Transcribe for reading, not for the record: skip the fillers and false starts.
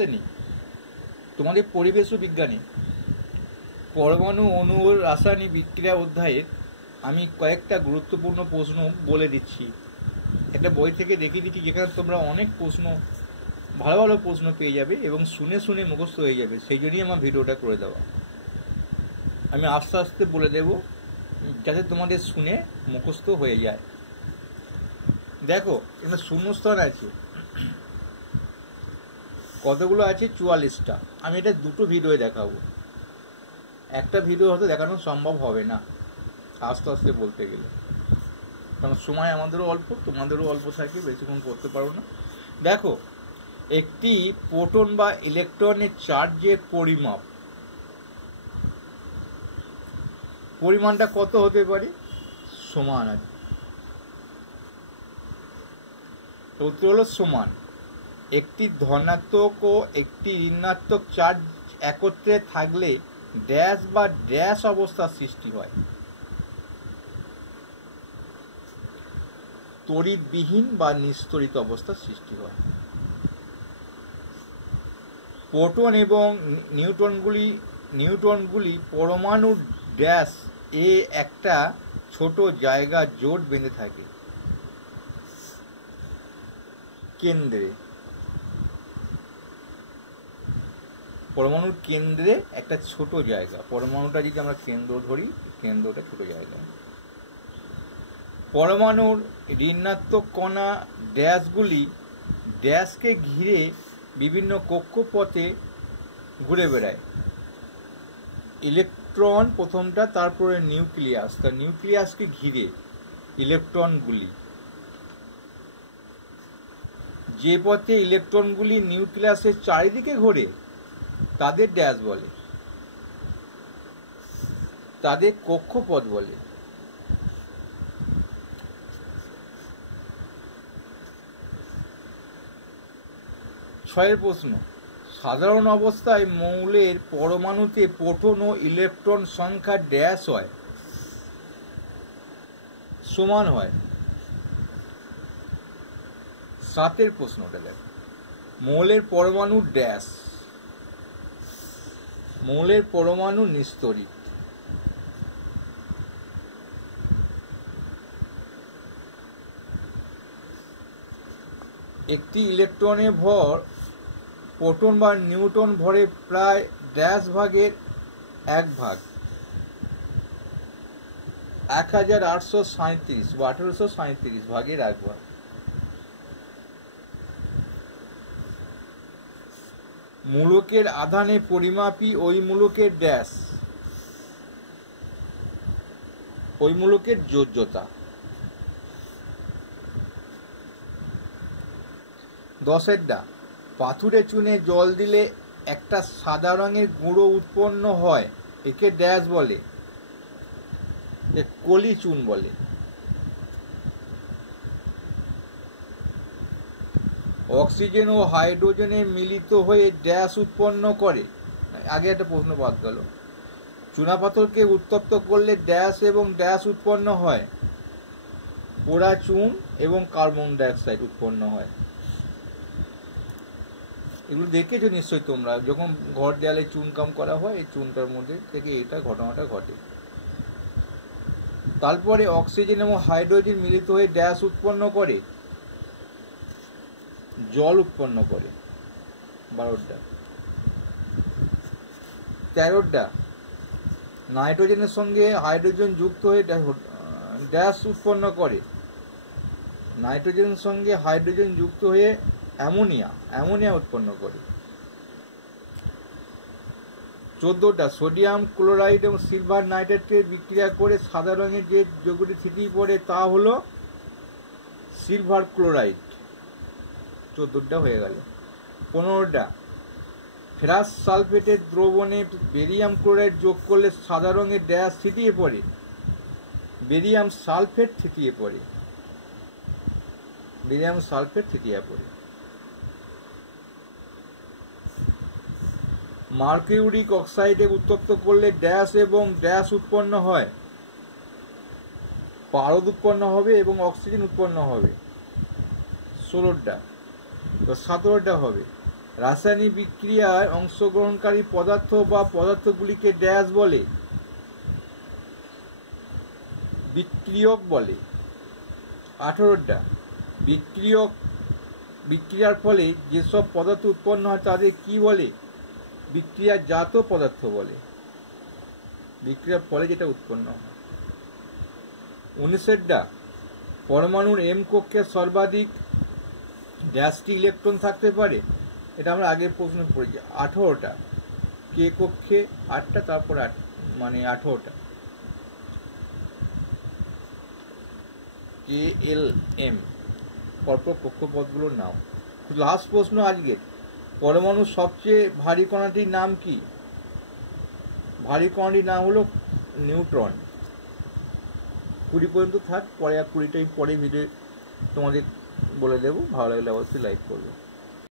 শ্রেণী, তোমাদের পরিবেশ ও বিজ্ঞানে পরমাণু অণু ও রাসায়নিক বিক্রিয়া অধ্যায়ের আমি কয়েকটা গুরুত্বপূর্ণ প্রশ্ন বলে দিচ্ছি। একটা বই থেকে দেখিয়ে দিচ্ছি, যেখানে তোমরা অনেক প্রশ্ন, ভালো ভালো প্রশ্ন পেয়ে যাবে এবং শুনে শুনে মুখস্থ হয়ে যাবে। সেই জন্যই আমার ভিডিওটা করে দেওয়া। আমি আস্তে আস্তে বলে দেব যাতে তোমাদের শুনে মুখস্থ হয়ে যায়। দেখো, এখানে শূন্যস্থান আছে কতগুলো আছে? 44টা। আমি এটা দুটো ভিডিও দেখাবো, একটা ভিডিও হয়তো দেখানো সম্ভব হবে না আস্তে আস্তে বলতে গেলে, কারণ সময় আমাদেরও অল্প, তোমাদেরও অল্প থাকে, বেশিক্ষণ করতে পারো না। দেখো, একটি প্রোটন বা ইলেকট্রনের চার্জের পরিমাণটা কত হতে পারে? সমান আছে। উত্তর হলো সমান। একটি ধনাত্মক ও একটি ঋণাত্মক চার্জ একত্রে থাকলে ড্যাশ বা ড্যাশ অবস্থার সৃষ্টি হয়। তড়িৎবিহীন বা নিস্তড়িত অবস্থার সৃষ্টি হয়। প্রোটন এবং নিউট্রনগুলি পরমাণুর ড্যাশ এ একটা ছোট জায়গা জোট বেঁধে থাকে কেন্দ্রে। পরমাণুর কেন্দ্রে একটা ছোট জায়গা, পরমাণুটা যদি আমরা কেন্দ্র ধরি, কেন্দ্রটা ছোট জায়গা। পরমাণুর ঋণাত্মক কণা ড্যাশগুলি ড্যাশকে ঘিরে বিভিন্ন কক্ষপথে ঘুরে বেড়ায়। ইলেকট্রন প্রথমটা, তারপরে নিউক্লিয়াস, তার নিউক্লিয়াসকে ঘিরে ইলেকট্রনগুলি, যে পথে ইলেকট্রনগুলি নিউক্লিয়াসের চারিদিকে ঘোরে তাদের ড্যাশ বলে, তাদের কক্ষপথ বলে। ছয়ের প্রশ্ন, সাধারণ অবস্থায় মৌলের পরমাণুতে প্রোটন ও ইলেকট্রন সংখ্যা ড্যাশ হয়? সমান হয়। 7 প্রশ্নটা দেখো, মৌলের পরমাণু ড্যাশ, মৌলের পরমাণু নিস্তড়িত। একটি ইলেকট্রনের ভর প্রোটন বা নিউট্রন ভরে প্রায় ড্যাশ ভাগের 1 ভাগ, 1837 বা 1837 ভাগের 1 ভাগ। মূলকের আধানে পরিমাপী ওই মূলকের ড্যাশ, ওই মূলকের যোজ্যতা। 10 পাথুরে চুনে জল দিলে একটা সাদা রঙের গুঁড়ো উৎপন্ন হয়, একে ড্যাশ বলে? কলি চুন বলে। অক্সিজেন ও হাইড্রোজেনে মিলিত হয়ে ড্যাশ উৎপন্ন করে। আগে একটা প্রশ্ন বাদ গেল, চুনাপাথরকে উত্তপ্ত করলে ড্যাশ এবং ড্যাশ উৎপন্ন হয়? পোড়া চুন এবং কার্বন ডাইঅক্সাইড উৎপন্ন হয়। এগুলো দেখেছো নিশ্চয়ই তোমরা, যখন ঘর দেয়ালে চুনকাম করা হয়, এই চুনটার মধ্যে থেকে এটা ঘটনাটা ঘটে। তারপরে অক্সিজেন এবং হাইড্রোজেন মিলিত হয়ে ড্যাশ উৎপন্ন করে? জল উৎপন্ন করে। 12 13 নাইট্রোজেনের সঙ্গে হাইড্রোজেন যুক্ত হয়ে ড্যাশ উৎপন্ন করে? নাইট্রোজেনের সঙ্গে হাইড্রোজেন যুক্ত হয়ে অ্যামোনিয়া উৎপন্ন করে। 14 সোডিয়াম ক্লোরাইড এবং সিলভার নাইট্রেটের বিক্রিয়া করে সাদা রঙের যে যৌগটি ছিটিয়ে পড়ে তা হলো সিলভার ক্লোরাইড। 14 হয়ে গেল। 15 ফেরাস সালফেটের দ্রবণে বেরিয়াম ক্লোরাইড যোগ করলে সাদা রঙের ড্যাশ ছিটিয়ে পড়ে? বেরিয়াম সালফেট ছিটিয়ে পড়ে। বেরিয়াম সালফেট ছিটিয়ে পড়ে। মার্কিউরিক অক্সাইডে উত্তপ্ত করলে ড্যাশ এবং ড্যাশ উৎপন্ন হয়? পারদ উৎপন্ন হবে এবং অক্সিজেন উৎপন্ন হবে। 16 তো 17 হবে রাসায়নিক বিক্রিয়ায় অংশগ্রহণকারী পদার্থ বা পদার্থগুলিকে ড্যাশ বলে? বিক্রিয়ক বলে। 18টা বিক্রিয়ার ফলে যেসব পদার্থ উৎপন্ন হয় তাদের কি বলে? বিক্রিয়াজাত পদার্থ বলে। বিক্রিয়ার ফলে যেটা উৎপন্ন হয়। 19টা পরমাণুর এম কক্ষে সর্বাধিক ড্যাশটি ইলেকট্রন থাকতে পারে? এটা আমরা আগের প্রশ্ন পড়েছি। 18টা কে কক্ষে 8টা, তারপর 8 মানে 18টা। কে এল এম পরপর কক্ষপথগুলোর নাম। লাস্ট প্রশ্ন আজকে, পরমাণুর সবচেয়ে ভারী কণাটির নাম কি? ভারী কণাটির নাম হলো নিউট্রন। 20 পর্যন্ত থাক, পরে 20টা পরে ভিডিও তোমাদের বলে দেবো। ভালো লাগলে অবশ্যই লাইক করবে।